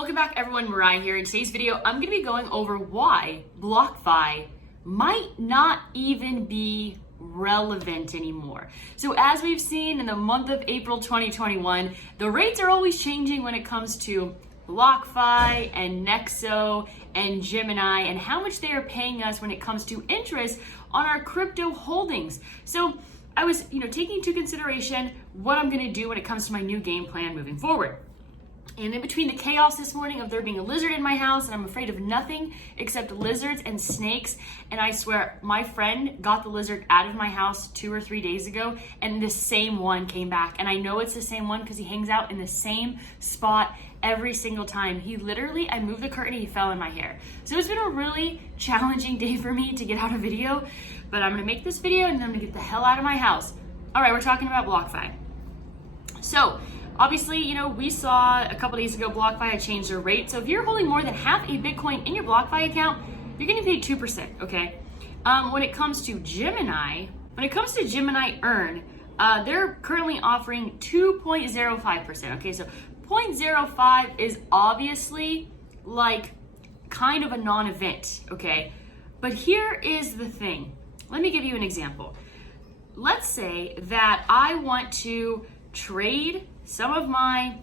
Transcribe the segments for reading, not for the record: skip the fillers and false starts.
Welcome back everyone, Mariah here. In today's video, I'm going to be going over why Blockfi might not even be relevant anymore. So as we've seen in the month of April 2021, the rates are always changing when it comes to Blockfi and Nexo and Gemini and how much they are paying us when it comes to interest on our crypto holdings. So I was, taking into consideration what I'm going to do when it comes to my new game plan moving forward. And in between the chaos this morning of there being a lizard in my house and I'm afraid of nothing except lizards and snakes, and I swear my friend got the lizard out of my house 2 or 3 days ago and the same one came back. And I know it's the same one because he hangs out in the same spot every single time. I moved the curtain and he fell in my hair. So it's been a really challenging day for me to get out a video, but I'm gonna make this video and then I'm gonna get the hell out of my house. All right, we're talking about Blockfi. So, obviously, we saw a couple days ago Blockfi had changed their rate. So if you're holding more than half a Bitcoin in your Blockfi account, you're getting paid 2%, okay? When it comes to Gemini Earn, they're currently offering 2.05%, okay? So 0.05 is obviously like kind of a non-event, okay? But here is the thing. Let me give you an example. Let's say that I want to trade some of my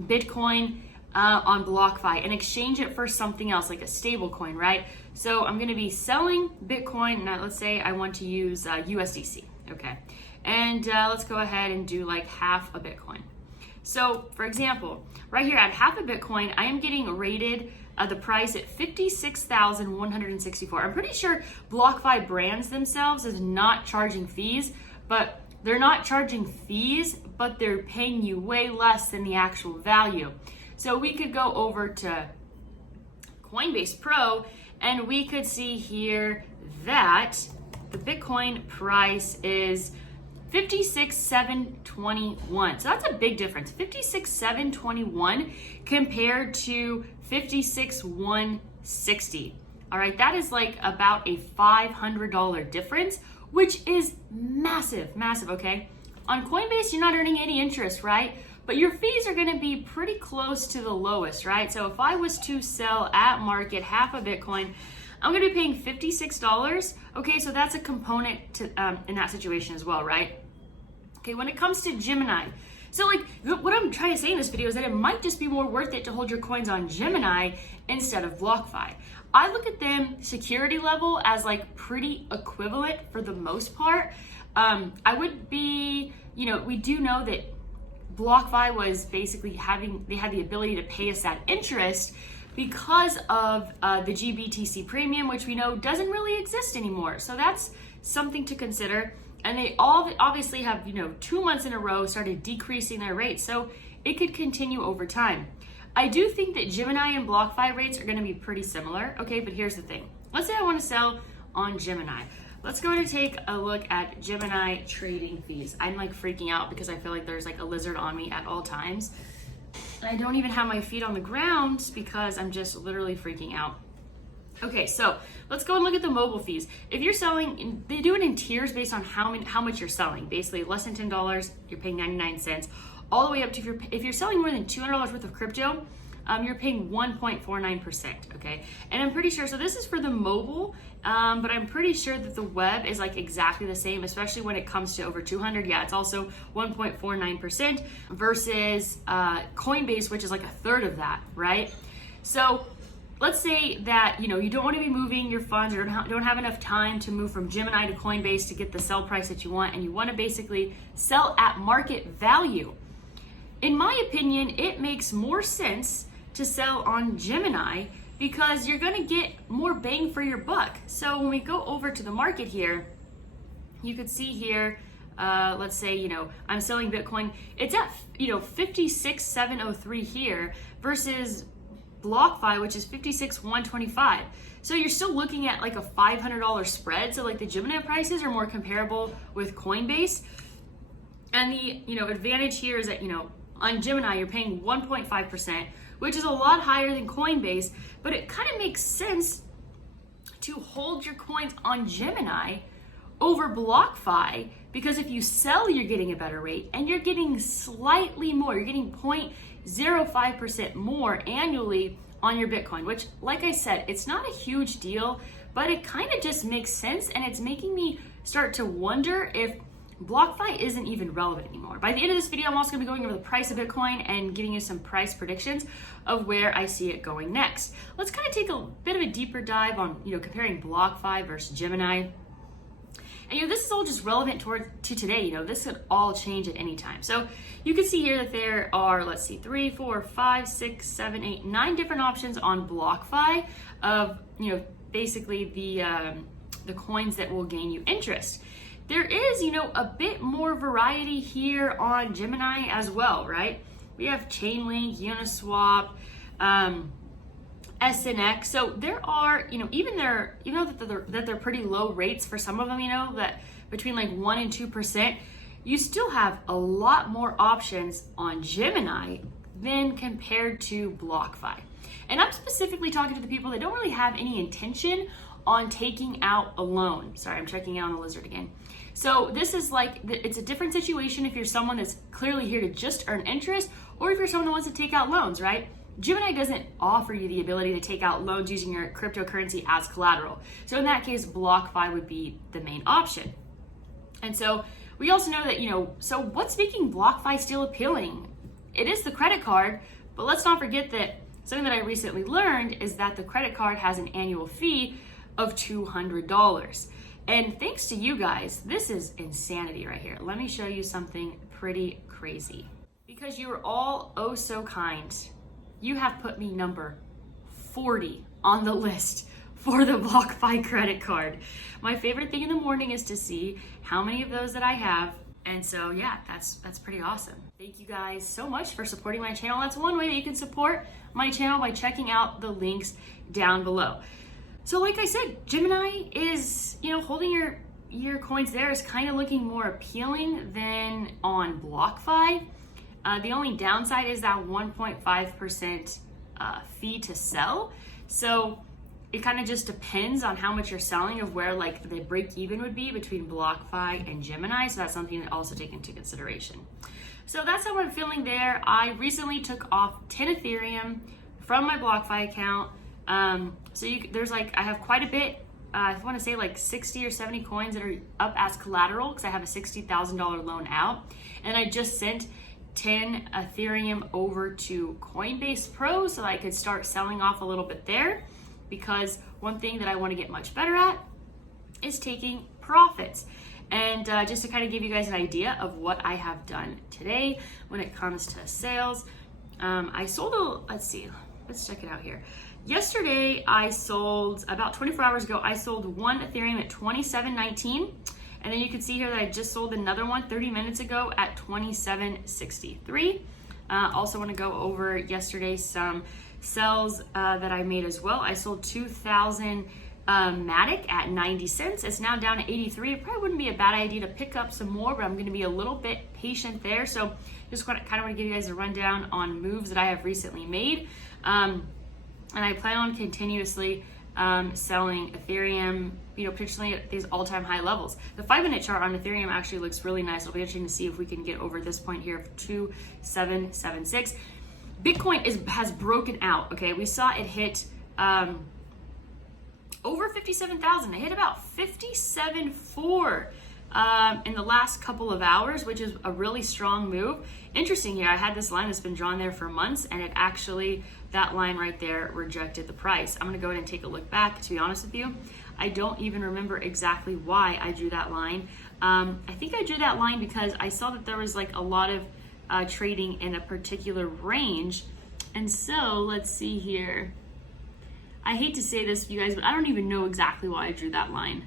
Bitcoin on Blockfi and exchange it for something else, like a stable coin, right? So I'm gonna be selling Bitcoin. Now let's say I want to use USDC, okay? And let's go ahead and do like half a Bitcoin. So for example, right here at half a Bitcoin, I am getting rated the price at 56,164. I'm pretty sure Blockfi brands themselves as not charging fees, but they're not charging fees, but they're paying you way less than the actual value. So we could go over to Coinbase Pro and we could see here that the Bitcoin price is 56,721. So that's a big difference. 56,721 compared to 56,160. All right, that is like about a $500 difference, which is massive, okay? On Coinbase, you're not earning any interest, right? But your fees are gonna be pretty close to the lowest, right? So if I was to sell at market half a Bitcoin, I'm gonna be paying $56. Okay, so that's a component to in that situation as well, right? Okay, when it comes to Gemini, so like what I'm trying to say in this video is that it might just be more worth it to hold your coins on Gemini instead of Blockfi. I look at them security level as like pretty equivalent for the most part. I would be, we do know that Blockfi was basically they had the ability to pay us that interest because of the GBTC premium, which we know doesn't really exist anymore. So that's something to consider. And they all obviously have, 2 months in a row started decreasing their rates. So it could continue over time. I do think that Gemini and Blockfi rates are gonna be pretty similar. Okay, but here's the thing. Let's say I wanna sell on Gemini. Let's go ahead and take a look at Gemini trading fees. I'm like freaking out because I feel like there's like a lizard on me at all times. And I don't even have my feet on the ground because I'm just literally freaking out. Okay, so let's go and look at the mobile fees. If you're selling, they do it in tiers based on how much you're selling. Basically, less than $10, you're paying 99 cents. All the way up to if you're selling more than $200 worth of crypto, you're paying 1.49%, okay? And I'm pretty sure, so this is for the mobile, but I'm pretty sure that the web is like exactly the same, especially when it comes to over 200. Yeah, it's also 1.49% versus Coinbase, which is like a third of that, right? So let's say that, you don't want to be moving your funds or don't have enough time to move from Gemini to Coinbase to get the sell price that you want, and you want to basically sell at market value. In my opinion, it makes more sense to sell on Gemini because you're going to get more bang for your buck. So when we go over to the market here, you could see here, let's say, I'm selling Bitcoin. It's at, 56,703 here versus Blockfi, which is 56,125. So you're still looking at like a $500 spread. So like the Gemini prices are more comparable with Coinbase. And the, advantage here is that, on Gemini, you're paying 1.5%, which is a lot higher than Coinbase, but it kind of makes sense to hold your coins on Gemini over Blockfi, because if you sell, you're getting a better rate and you're getting slightly more. You're getting 0.05% more annually on your Bitcoin, which, like I said, it's not a huge deal, but it kind of just makes sense, and it's making me start to wonder if Blockfi isn't even relevant anymore. By the end of this video, I'm also gonna be going over the price of Bitcoin and giving you some price predictions of where I see it going next. Let's kind of take a bit of a deeper dive on, comparing Blockfi versus Gemini. And this is all just relevant to today. This could all change at any time. So you can see here that there are, let's see, 3, 4, 5, 6, 7, 8, 9 different options on Blockfi of, basically the coins that will gain you interest. There is, a bit more variety here on Gemini as well, right? We have Chainlink, Uniswap, SNX. So there are, even though that they're pretty low rates for some of them, that between like 1% and 2%, you still have a lot more options on Gemini than compared to Blockfi. And I'm specifically talking to the people that don't really have any intention on taking out a loan. Sorry, I'm checking out on the lizard again. So this is like, it's a different situation if you're someone that's clearly here to just earn interest, or if you're someone that wants to take out loans, right? Gemini doesn't offer you the ability to take out loans using your cryptocurrency as collateral. So in that case, Blockfi would be the main option. And so we also know that, so what's making Blockfi still appealing? It is the credit card, but let's not forget that something that I recently learned is that the credit card has an annual fee of $200. And thanks to you guys, this is insanity right here. Let me show you something pretty crazy. Because you are all oh so kind, you have put me number 40 on the list for the Blockfi credit card. My favorite thing in the morning is to see how many of those that I have. And so yeah, that's pretty awesome. Thank you guys so much for supporting my channel. That's one way that you can support my channel, by checking out the links down below. So like I said, Gemini is, holding your coins there is kind of looking more appealing than on Blockfi. The only downside is that 1.5% fee to sell. So it kind of just depends on how much you're selling, of where like the break even would be between Blockfi and Gemini. So that's something to also take into consideration. So that's how I'm feeling there. I recently took off 10 Ethereum from my Blockfi account. So there's like, I have quite a bit, I want to say like 60 or 70 coins that are up as collateral, because I have a $60,000 loan out. And I just sent 10 Ethereum over to Coinbase Pro so that I could start selling off a little bit there, because one thing that I want to get much better at is taking profits. And just to kind of give you guys an idea of what I have done today when it comes to sales, I sold let's check it out here. Yesterday, I sold, about 24 hours ago, I sold one Ethereum at $27.19. And then you can see here that I just sold another one 30 minutes ago at $27.63. Also want to go over yesterday some sells that I made as well. I sold 2,000 Matic at 90 cents. It's now down to 83. It probably wouldn't be a bad idea to pick up some more, but I'm going to be a little bit patient there. So just kind of want to give you guys a rundown on moves that I have recently made. And I plan on continuously selling Ethereum, potentially at these all-time high levels. The 5-minute chart on Ethereum actually looks really nice. It'll be interesting to see if we can get over this point here of 2776. Bitcoin has broken out. Okay, we saw it hit over 57,000. It hit about 57.4 in the last couple of hours, which is a really strong move. Interesting here, I had this line that's been drawn there for months, and it actually, that line right there rejected the price. I'm gonna go ahead and take a look back. To be honest with you, I don't even remember exactly why I drew that line. I think I drew that line because I saw that there was like a lot of trading in a particular range. And so let's see here. I hate to say this, you guys, but I don't even know exactly why I drew that line.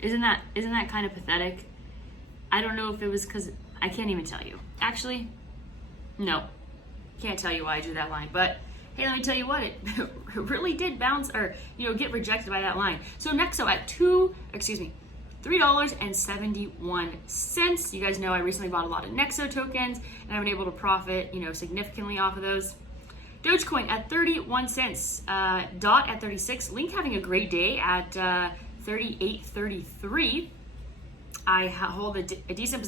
Isn't that kind of pathetic? I don't know if it was because I can't even tell you. Actually, no, can't tell you why I drew that line. But hey, let me tell you what, it really did bounce or get rejected by that line. So Nexo at $3.71. You guys know I recently bought a lot of Nexo tokens, and I've been able to profit significantly off of those. Dogecoin at 31 cents. Dot at 36. Link having a great day at 38.33. I hold a decent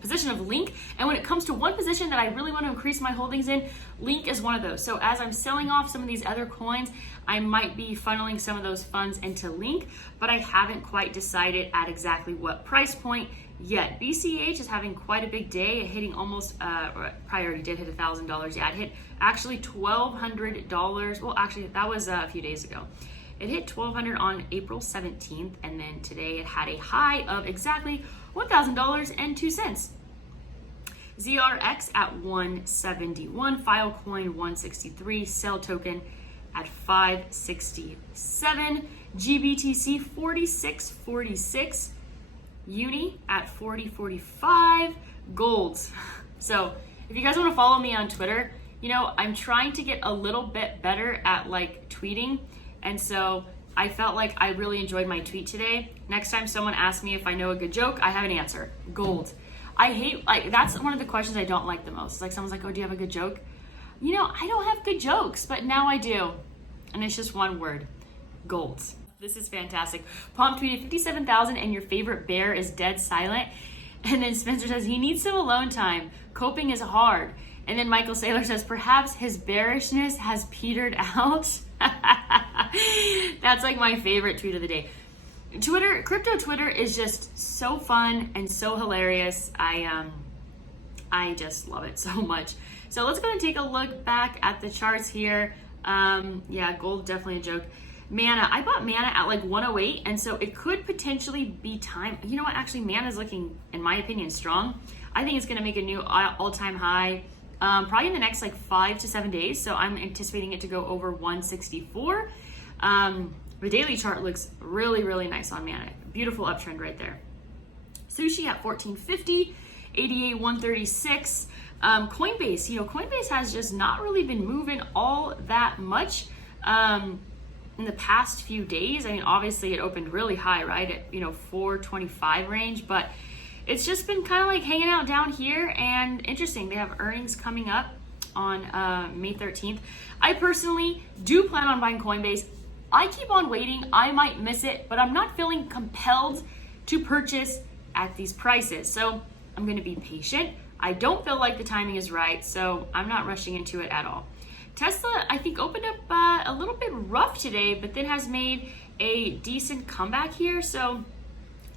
position of Link, and when it comes to one position that I really want to increase my holdings in, Link is one of those. So as I'm selling off some of these other coins, I might be funneling some of those funds into Link, but I haven't quite decided at exactly what price point yet. BCH is having quite a big day, hitting almost, probably already did hit $1,000. Yeah, it hit actually $1,200. Well, actually, that was a few days ago. It hit $1,200 on April 17th, and then today it had a high of exactly $1,000.02. ZRX at 171, Filecoin 163, Cell Token at 567, GBTC 4646, Uni at 4045, Golds. So if you guys want to follow me on Twitter, you know, I'm trying to get a little bit better at like tweeting. And so I felt like I really enjoyed my tweet today. Next time someone asks me if I know a good joke, I have an answer. Gold. I hate, like, that's one of the questions I don't like the most. It's like someone's like, oh, do you have a good joke? You know, I don't have good jokes, but now I do. And it's just one word. Gold. This is fantastic. Pomp tweeted 57,000 and your favorite bear is dead silent. And then Spencer says he needs some alone time. Coping is hard. And then Michael Saylor says perhaps his bearishness has petered out. That's like my favorite tweet of the day. Twitter, crypto Twitter is just so fun and so hilarious. I just love it so much. So let's go and take a look back at the charts here. Yeah, gold definitely a joke. Mana, I bought Mana at like 108, and so it could potentially be time. You know what? Actually, Mana is looking, in my opinion, strong. I think it's going to make a new all-time high. Probably in the next like 5 to 7 days. So I'm anticipating it to go over 164. The daily chart looks really, really nice on Mana. Beautiful uptrend right there. Sushi at 1450, ADA 136. Coinbase, you know, Coinbase has just not really been moving all that much in the past few days. I mean, obviously it opened really high, right? At, you know, 425 range, but it's just been kind of like hanging out down here. And interesting, they have earnings coming up on May 13th. I personally do plan on buying Coinbase. I keep on waiting. I might miss it, but I'm not feeling compelled to purchase at these prices. So I'm going to be patient. I don't feel like the timing is right, so I'm not rushing into it at all. Tesla, I think, opened up a little bit rough today, but then has made a decent comeback here. So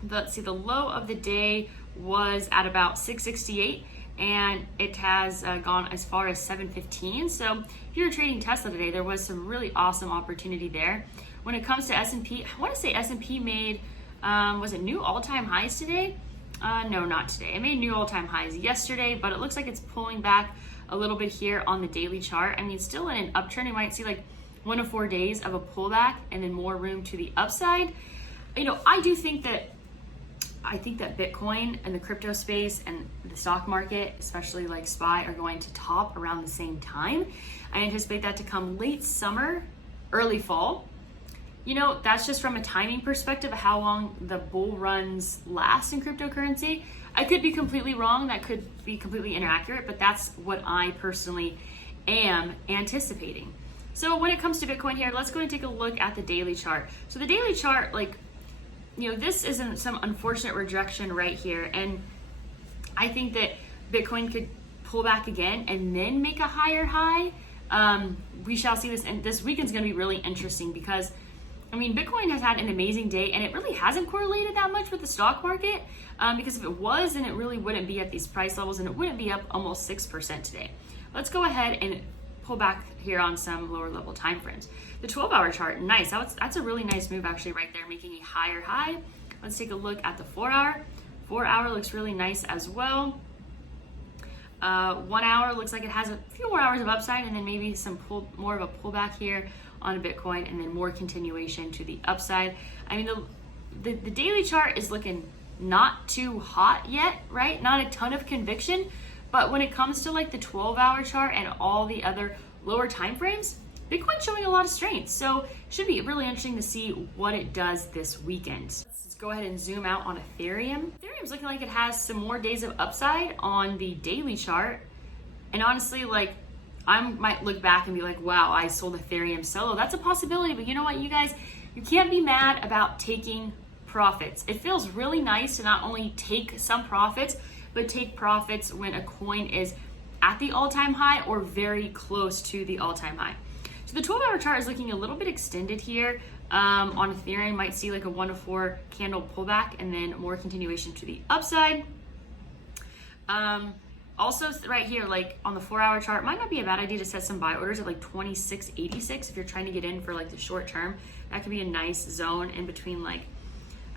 let's see, the low of the day was at about 668, and it has gone as far as 715. So if you're trading Tesla today, there was some really awesome opportunity there. When it comes to S&P, I want to say S&P made, was it new all-time highs today? No, not today. It made new all-time highs yesterday, but it looks like it's pulling back a little bit here on the daily chart. I mean, it's still in an uptrend. You might see like 1 to 4 days of a pullback and then more room to the upside. You know, I think that Bitcoin and the crypto space and the stock market, especially like SPY, are going to top around the same time. I anticipate that to come late summer, early fall. You know, that's just from a timing perspective of how long the bull runs last in cryptocurrency. I could be completely wrong. That could be completely inaccurate, but that's what I personally am anticipating. So when it comes to Bitcoin here, let's go and take a look at the daily chart. So the daily chart, like, you know, this isn't some unfortunate rejection right here. And I think that Bitcoin could pull back again and then make a higher high. We shall see this. And this weekend's going to be really interesting because, I mean, Bitcoin has had an amazing day and it really hasn't correlated that much with the stock market. Because if it was, then it really wouldn't be at these price levels and it wouldn't be up almost 6% today. Let's go ahead and pull back here on some lower level time frames. The 12-hour chart, nice. That's a really nice move actually right there, making a higher high. Let's take a look at the 4-hour. 4-hour looks really nice as well. 1 hour looks like it has a few more hours of upside and then maybe some more of a pullback here on Bitcoin and then more continuation to the upside. I mean, the daily chart is looking not too hot yet, right? Not a ton of conviction, but when it comes to like the 12-hour chart and all the other lower time frames, Bitcoin's showing a lot of strength. So it should be really interesting to see what it does this weekend. Let's go ahead and zoom out on Ethereum. Ethereum's looking like it has some more days of upside on the daily chart. And honestly, like, I might look back and be like, wow, I sold Ethereum solo. That's a possibility, but you know what, you guys? You can't be mad about taking profits. It feels really nice to not only take some profits, but take profits when a coin is at the all-time high or very close to the all-time high. So the 12-hour chart is looking a little bit extended here. On Ethereum, might see like a 1 to 4 candle pullback and then more continuation to the upside. Also right here, like on the 4-hour chart, might not be a bad idea to set some buy orders at like 26.86 if you're trying to get in for like the short term. That could be a nice zone in between, like,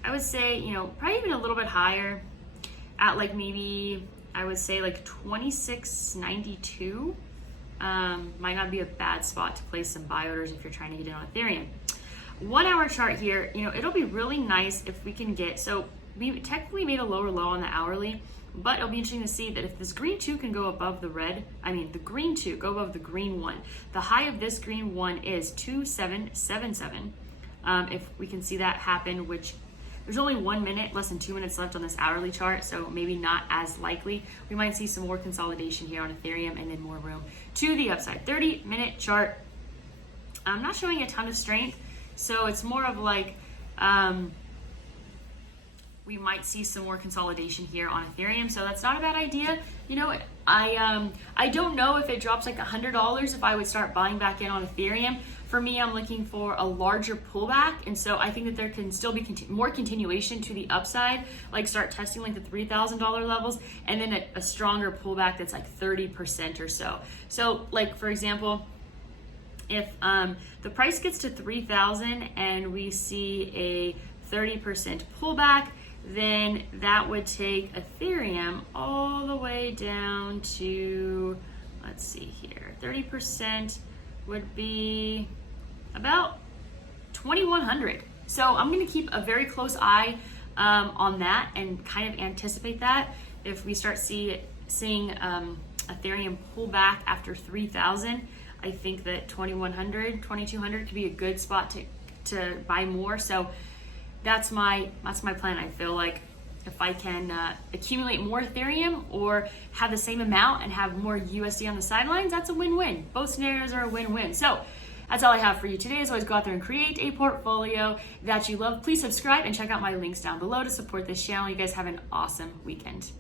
I would say, you know, probably even a little bit higher at like maybe, I would say like 26.92. Might not be a bad spot to place some buy orders if you're trying to get in on Ethereum. 1-hour chart here, you know, it'll be really nice if we can get, so we technically made a lower low on the hourly, but it'll be interesting to see that if this green 2 can go above the the green 2 go above the green 1. The high of this green 1 is 2777. If we can see that happen, which there's only 1 minute, less than 2 minutes left on this hourly chart, so maybe not as likely. We might see some more consolidation here on Ethereum and then more room to the upside. 30-minute chart, I'm not showing a ton of strength, so it's more of like, we might see some more consolidation here on Ethereum, so that's not a bad idea. You know, I don't know if it drops like $100 if I would start buying back in on Ethereum. For me, I'm looking for a larger pullback, and so I think that there can still be more continuation to the upside, like start testing like the $3,000 levels, and then a stronger pullback that's like 30% or so. So like, for example, if the price gets to 3,000 and we see a 30% pullback, then that would take Ethereum all the way down to, let's see here, 30% would be about 2,100. So I'm going to keep a very close eye on that and kind of anticipate that. If we start seeing Ethereum pull back after 3,000, I think that 2,100, 2,200 could be a good spot to buy more. So that's my plan. I feel like if I can accumulate more Ethereum or have the same amount and have more USD on the sidelines, that's a win-win. Both scenarios are a win-win. So that's all I have for you today. As always, go out there and create a portfolio that you love. Please subscribe and check out my links down below to support this channel. You guys have an awesome weekend.